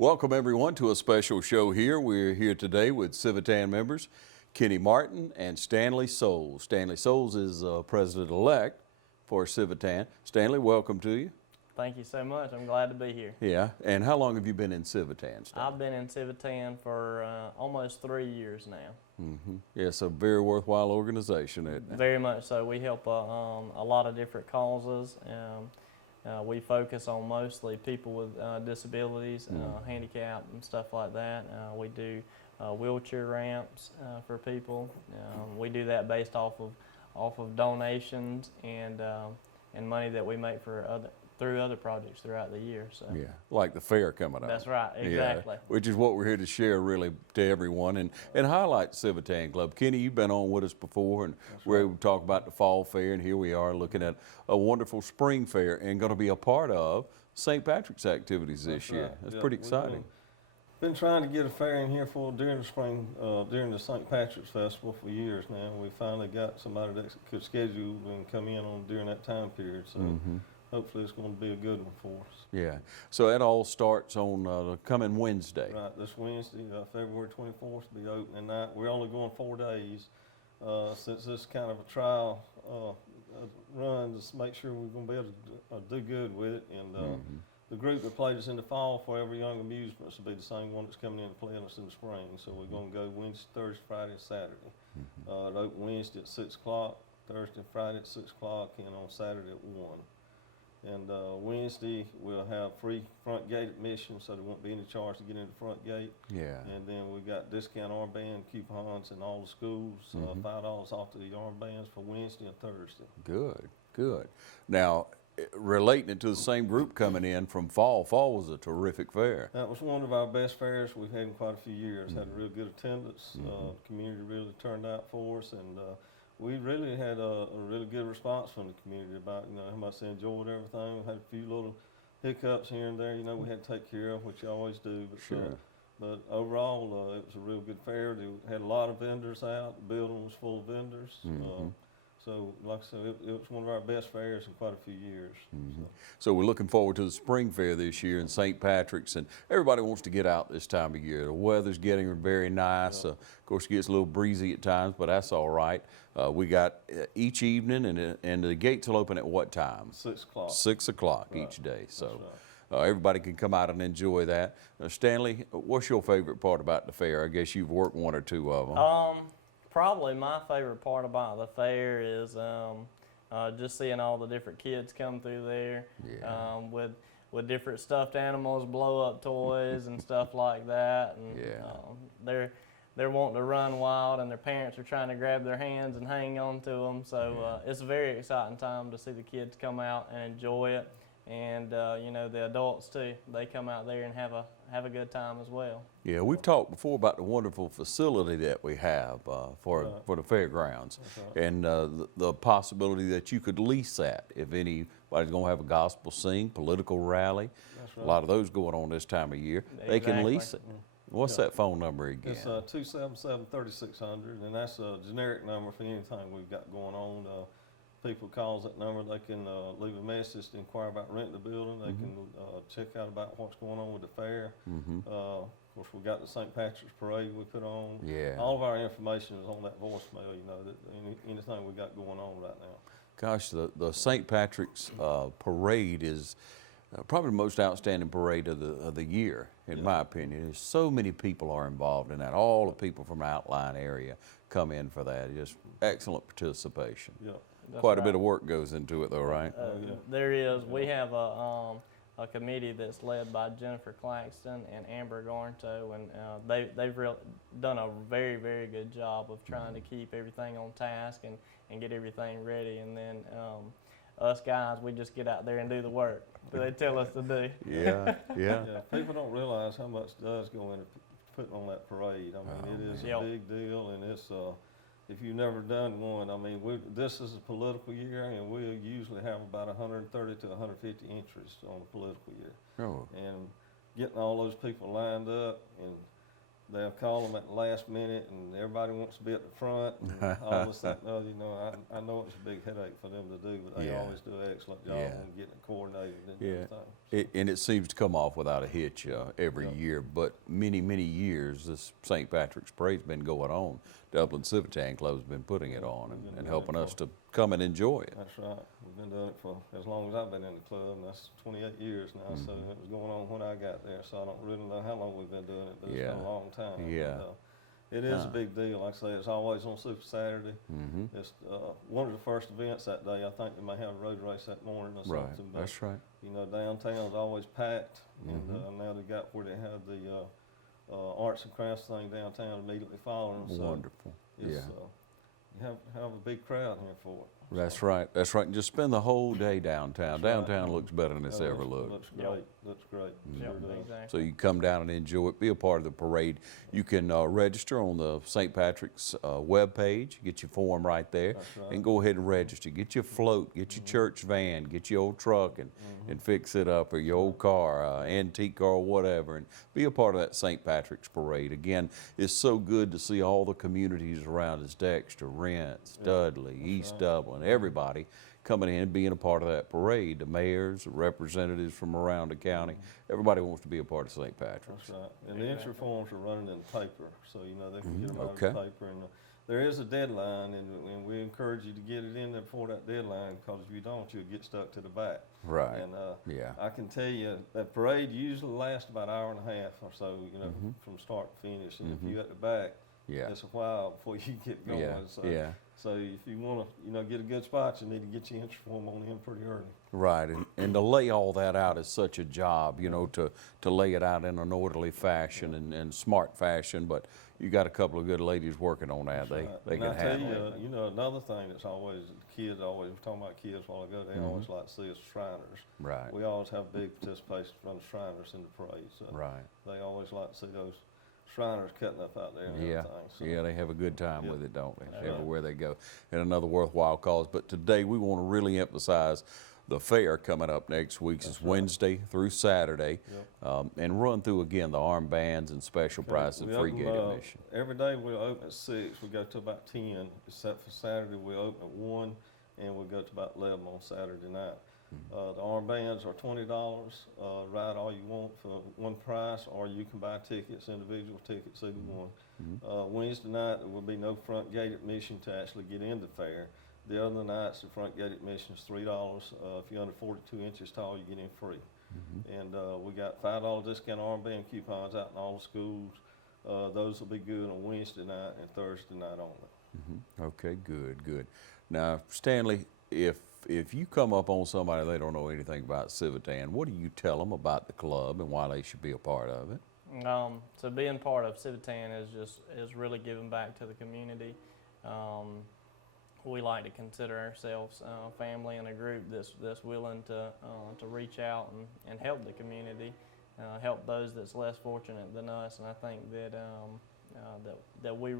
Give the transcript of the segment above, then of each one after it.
Welcome everyone to a special show here. We're here today with Civitan members Kenny Martin and Stanley Souls. Stanley Souls is president-elect for Civitan. Stanley, welcome to you. Thank you so much. I'm glad to be here. Yeah, and how long have you been in Civitan, Stanley? I've been in Civitan for almost 3 years now. Yeah, it's a very worthwhile organization, isn't it? Very much so. We help a lot of different causes. We focus on mostly people with disabilities, handicap and stuff like that. We do wheelchair ramps for people. We do that based off of donations and money that we make through other projects throughout the year. So. Yeah, like the fair coming up. That's right, exactly. Yeah, which is what we're here to share really to everyone and highlight Civitan Club. Kenny, you've been on with us before and we're able to talk about the fall fair, and here we are looking at a wonderful spring fair and going to be a part of St. Patrick's activities this year. That's pretty exciting. Been trying to get a fair in here during the spring, during the St. Patrick's Festival for years now. We finally got somebody that could schedule and come in during that time period. So. Hopefully it's going to be a good one for us. Yeah. So that all starts on the coming Wednesday. Right. This Wednesday, February 24th, will be opening night. We're only going 4 days since this kind of a trial run to make sure we're going to be able to do good with it. And the group that played us in the fall for every young amusements will be the same one that's coming in and playing us in the spring. So we're going to go Wednesday, Thursday, Friday, and Saturday. It open Wednesday at 6 o'clock, Thursday and Friday at 6 o'clock, and on Saturday at 1. And Wednesday, we'll have free front gate admission, so there won't be any charge to get in the front gate. Yeah. And then we got discount armband coupons in all the schools, $5 off the armbands for Wednesday and Thursday. Good, good. Now, relating it to the same group coming in from fall was a terrific fair. That was one of our best fairs we've had in quite a few years. Had a real good attendance. The community really turned out for us, and we really had a really good response from the community about, how much they enjoyed everything. We had a few little hiccups here and there, we had to take care of, which you always do. But, but overall, it was a real good fair. They had a lot of vendors out. The building was full of vendors. So, like I said, it was one of our best fairs in quite a few years. So we're looking forward to the spring fair this year in St. Patrick's, and everybody wants to get out this time of year. The weather's getting very nice. Of course, it gets a little breezy at times, but that's all right. We got each evening, and the gates will open at what time? 6 o'clock. 6 o'clock each day. So everybody can come out and enjoy that. Stanley, what's your favorite part about the fair? I guess you've worked 1 or 2 of them. Probably my favorite part about the fair is just seeing all the different kids come through there with different stuffed animals, blow-up toys and stuff like that. And they're wanting to run wild, and their parents are trying to grab their hands and hang on to them. So it's a very exciting time to see the kids come out and enjoy it. And the adults too, they come out there and have a good time as well. Yeah, we've talked before about the wonderful facility that we have for the fairgrounds, and the possibility that you could lease that if anybody's going to have a gospel sing, political rally. A lot of those going on this time of year. They can lease it. What's that phone number again? It's 277-3600, and that's a generic number for anything we've got going on. People calls that number, they can leave a message to inquire about renting the building. They can check out about what's going on with the fair. Of course, we got the St. Patrick's Parade we put on. All of our information is on that voicemail, that anything we got going on right now. Gosh, the St. Patrick's Parade is probably the most outstanding parade of the year, in my opinion. There's so many people are involved in that. All the people from the outlying area come in for that. Just excellent participation. Quite a bit of work goes into it, though, right? There is. We have a committee that's led by Jennifer Claxton and Amber Garnto, and they've done a very, very good job of trying to keep everything on task and get everything ready. And then us guys, we just get out there and do the work that they tell us to do. Yeah. People don't realize how much does go into putting on that parade. I mean, it is a big deal, and it's if you've never done one, I mean, this is a political year, and we usually have about 130 to 150 entries on a political year. And getting all those people lined up and they'll call them at the last minute, and everybody wants to be at the front. And all this, that, and the other. You know, I know it's a big headache for them to do, but they Yeah. always do an excellent job Yeah. on getting it coordinated and Yeah. everything. And it seems to come off without a hitch every Yeah. year, but many years this St. Patrick's Parade's been going on. Dublin Civitan Club's been putting it on We've been and doing helping it us for- to come and enjoy it. That's right. We've been doing it for as long as I've been in the club, and that's 28 years now. So Mm-hmm. it was going on when I got there. So I don't really know how long we've been doing it, but it's Yeah. been a long time. Yeah. But, it is Huh. a big deal. Like I say, it's always on Super Saturday. Mm-hmm. It's one of the first events that day. I think they may have a road race that morning or Right, something. But that's right. you know, downtown's always packed, and Mhm. now they got where they have the arts and crafts thing downtown immediately following. So Wonderful. it's, Yeah. You have a big crowd here for it. That's right. That's right. And just spend the whole day downtown. That's right. Downtown looks better than it's Oh, ever looks- looked. Looks Yep. great. Looks great. Mhm. Sure Yep, does. exactly. So you come down and enjoy it, be a part of the parade. You can register on the St. Patrick's webpage, get your form right there, That's right. and go ahead and register. Get your float, get your church van, get your old truck and fix it up, or your old car, antique car, or whatever, and be a part of that St. Patrick's parade. Again, it's so good to see all the communities around us, Dexter, Rents, Dudley, East right. Dublin, everybody coming in and being a part of that parade. The mayors, the representatives from around the county, everybody wants to be a part of St. Patrick's. That's right. And the entry forms are running in the paper, so you know they can get them out of Okay. the paper. And there is a deadline, and we encourage you to get it in there before that deadline, because if you don't, you'll get stuck to the back. Right. And Yeah. I can tell you that parade usually lasts about an hour and a half or so, you know, Mm-hmm. from start to finish. And if you're at the back, Yeah. it's a while before you get going. Yeah. So, Yeah. so if you want to, you know, get a good spot, you need to get your entry form on in pretty early. Right, and to lay all that out is such a job, you know, to lay it out in an orderly fashion and smart fashion, but you got a couple of good ladies working on that. They Right. they And can I tell handle it. you, you know, another thing that's always, kids always, we're talking about kids a while ago, they always like to see us Shriners. Right, We always have big participation from the Shriners in the parade, so right. they always like to see those Shriners cutting up out there and Yeah, everything. So. yeah, they have a good time Yeah. with it, don't they? That's right. Everywhere they go. And another worthwhile cause. But today we want to really emphasize the fair coming up next week. It's That's right. Wednesday through Saturday. Yep. And run through again the armbands and special Okay, prices, we free open, gate admission. Every day we open at 6, we go to about 10, except for Saturday, we open at 1, and we go to about 11 on Saturday night. The armbands are $20, ride all you want for one price, or you can buy tickets, individual tickets, either one. Wednesday night, there will be no front gate admission to actually get into the fair. The other nights, the front gate admission is $3. If you're under 42 inches tall, you get in free. And we got $5 discount armband coupons out in all the schools. Those will be good on Wednesday night and Thursday night only. Okay, good. Now, Stanley, if you come up on somebody they don't know anything about Civitan, what do you tell them about the club and why they should be a part of it? So being part of Civitan is really giving back to the community. We like to consider ourselves family and a group that's willing to reach out and help the community, help those that's less fortunate than us. And I think that we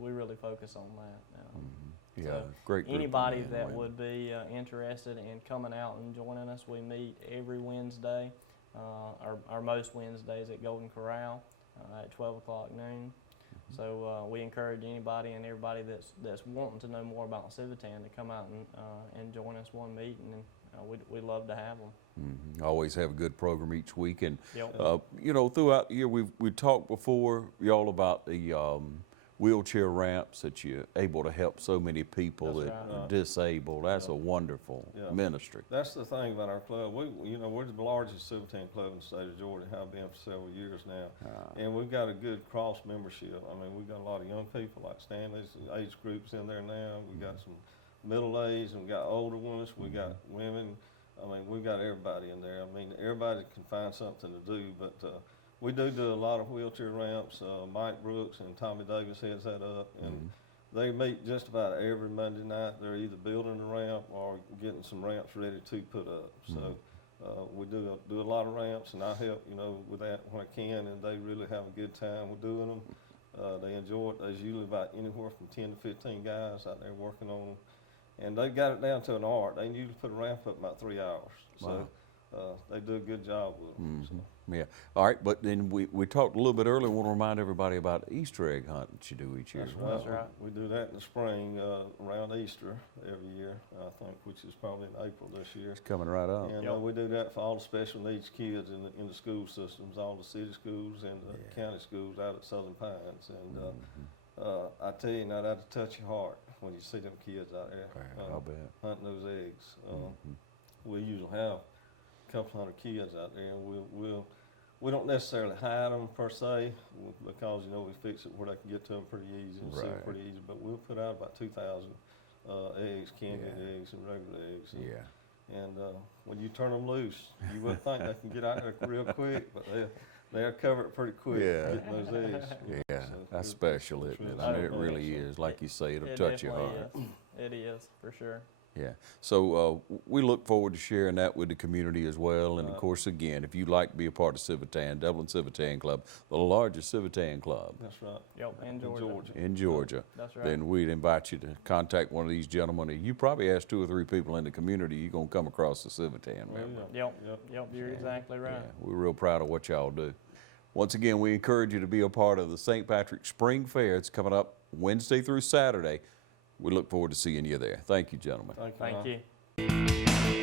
really focus on that. Yeah, So great group of anybody men and that women. would be interested in coming out and joining us, we meet every Wednesday, or most Wednesdays at Golden Corral at 12 o'clock noon. So we encourage anybody and everybody that's wanting to know more about Civitan to come out and join us one meeting, and we love to have them. Always have a good program each week, and Yep. you know, throughout the year we talked before y'all about the wheelchair ramps that you're able to help so many people That's that right. are disabled. That's a wonderful Yeah. ministry. That's the thing about our club. We're the largest Civitan club in the state of Georgia, have been for several years now. And we've got a good cross membership. I mean, we've got a lot of young people like Stanley's age groups in there now. We got some middle-aged, and we got older ones. We got women. I mean, we've got everybody in there. I mean, everybody can find something to do, but we do a lot of wheelchair ramps. Mike Brooks and Tommy Davis heads that up, and they meet just about every Monday night. They're either building a ramp or getting some ramps ready to put up. So we do a lot of ramps, and I help, you know, with that when I can, and they really have a good time with doing them. They enjoy it. There's usually about anywhere from 10 to 15 guys out there working on them. And they've got it down to an art. They usually put a ramp up in about 3 hours. So they do a good job with them. So. Yeah. All right, but then we talked a little bit earlier. We want to remind everybody about the Easter egg hunt that you do each year. That's as well. right. That's right. We do that in the spring around Easter every year, I think, which is probably in April this year. It's coming right up. And Yep. we do that for all the special needs kids in the school systems, all the city schools and the county schools out at Southern Pines. And I tell you, now that'll touch your heart when you see them kids out there I'll bet. hunting those eggs. We usually have a couple hundred kids out there, and we don't necessarily hide them per se because, you know, we fix it where they can get to them pretty easy and see them Right. pretty easy. But we'll put out about 2,000 eggs, candied eggs and regular eggs. And, Yeah. and when you turn them loose, you would think they can get out there real quick, but they're covered pretty quick Yeah. getting those eggs. Yeah, So that's it- special, isn't it? I mean, it really is. Like you say, it'll touch your heart. definitely is. It is, for sure. Yeah. So we look forward to sharing that with the community as well. And of course, again, if you'd like to be a part of Civitan, Dublin Civitan Club, the largest Civitan club That's right. Yep, in Georgia. in Georgia, That's right. then we'd invite you to contact one of these gentlemen. You probably ask 2 or 3 people in the community, you're going to come across the Civitan Oh, member. yeah. Yep, you're exactly right. Yeah, we're real proud of what y'all do. Once again, we encourage you to be a part of the St. Patrick's Spring Fair. It's coming up Wednesday through Saturday. We look forward to seeing you there. Thank you, gentlemen. Thank you. Thank Ron. you.